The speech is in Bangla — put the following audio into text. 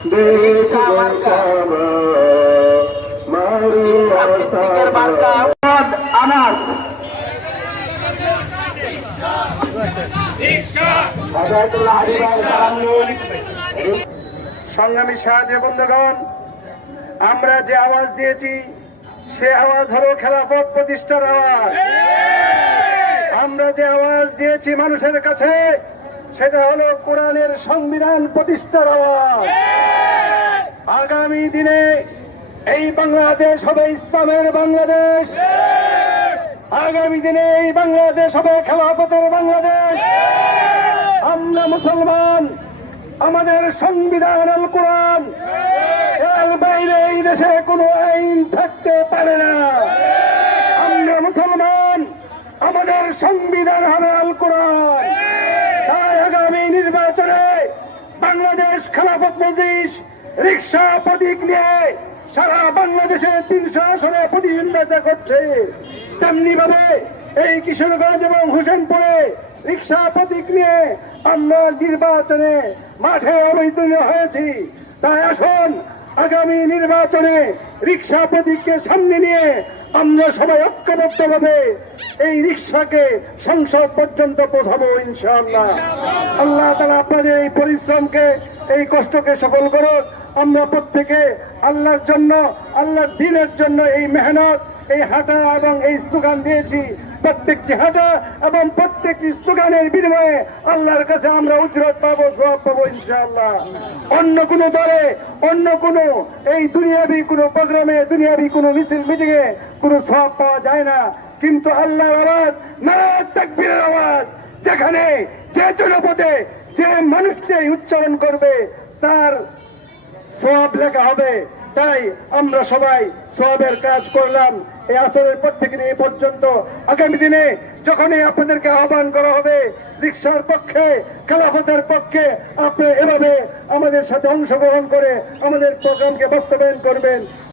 দেশ সংগ্রামী সাহায্য বন্ধুগণ আমরা যে আওয়াজ দিয়েছি সে আওয়াজ হলো খেলাফত প্রতিষ্ঠার আওয়াজ। আমরা যে আওয়াজ দিয়েছি মানুষের কাছে সেটা হলো কোরআনের সংবিধান প্রতিষ্ঠার আওয়াজ। আগামী দিনে এই বাংলাদেশ হবে ইসলামের বাংলাদেশ। আগামী দিনে এই বাংলাদেশ হবে খেলাফতের বাংলাদেশ। আমরা মুসলমান, আমাদের সংবিধান আল কোরআন। বাইরে এই দেশে কোনো আইন থাকতে পারে না। আমরা মুসলমান, আমাদের সংবিধান হবে আল কোরআন। নির্বাচনে বাংলাদেশ খেলাফত মজলিস রিক্সা প্রতীক নিয়ে সারা বাংলাদেশে তিনশো আসনে প্রতিদ্বন্দ্বিতা করছে। তেমনি ভাবে এই কিশোরগঞ্জ এবং হোসেনপুরে রিক্সা প্রতীক নিয়ে আমরা নির্বাচনে মাঠে অবতীর্ণ হয়েছি। তাই আসুন আগামী নির্বাচনে রিক্সা প্রতীককে সামনে নিয়ে আমরা সবাই ঐক্যবদ্ধভাবে এই রিক্সাকে সংসদ পর্যন্ত পৌঁছাবো, ইনশাআল্লাহ। আল্লাহ তালা আপনাদের এই পরিশ্রমকে, এই কষ্টকে সফল করুন আমরা প্রত্যেকে আল্লাহর জন্য, আল্লাহর দিনের জন্য এই মেহনত, এই হাঁটা এবং এই স্লোগান দিয়েছি। প্রত্যেকটি হাঁটা এবং প্রত্যেকটি স্লোগানের বিনিময়ে আল্লাহর কাছে আমরা উজরত পাবো সব পাবো ইনশাআল্লাহ। অন্য কোন দলে, অন্য কোন এই দুনিয়াবি কোন প্রোগ্রামে, দুনিয়াবি কোন মিছিল মিটিং এ কোনো সব পাওয়া যায় না। কিন্তু আল্লাহর আওয়াজ নারাজ তাকবীরের আওয়াজ, যেখানে যে জনপদে যে মানুষকে উচ্চারণ করবে, তার সব লেখা হবে। তাই আমরা সবাই সবের কাজ করলাম। এই আসরের পর থেকে নিয়ে পর্যন্ত আগামী দিনে যখনই আপনাদেরকে আহ্বান করা হবে রিক্সার পক্ষে, খেলাফতের পক্ষে, আপনি এভাবে আমাদের সাথে অংশগ্রহণ করে আমাদের প্রোগ্রামকে বাস্তবায়ন করবেন।